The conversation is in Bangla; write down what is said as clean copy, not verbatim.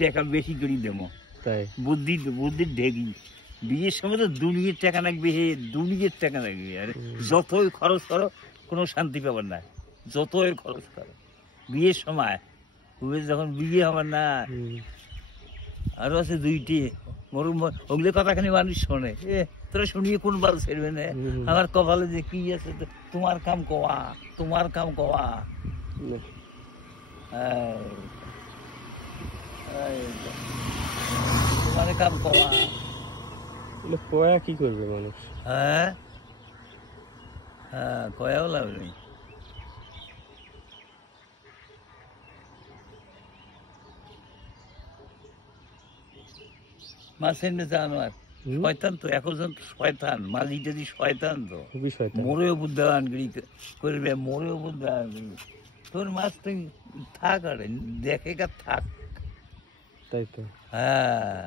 টাকা বেশি করে দেবো, তাই বুদ্ধির ঢেকি। বিয়ের সময় তো দুনিয়ার টাকা লাগবে, দুনিয়ার টাকা লাগবে। আর যতই খরচ করো কোনো শান্তি পাবার না, যতই খরচ করো বিয়ের সময়। যখন বিয়ে হবার না, আরো আছে দুইটি ওগুলো কথাখানি মানুষ শোনে, তোরা শুনিয়ে কোন বাল ছেড়বে না। আমার কপালে যে কি আছে, তোমার কাম কওয়া, তোমার কাম কওয়া। তোমার কাম কওয়া, কয়া কি করবে মানুষ? হ্যাঁ হ্যাঁ, কয়াও লাভ নেই। মাছের জানোয়ার শয়তান তো, এখন শয়তান মাঝি যদি শয়তান তো মোরেও বুদ্ধানগিরি করবে, মোরেও বুদ্ধানগিরি। তোর মাছ তুই থাক, আর দেখে থাক। তাই তো। হ্যাঁ।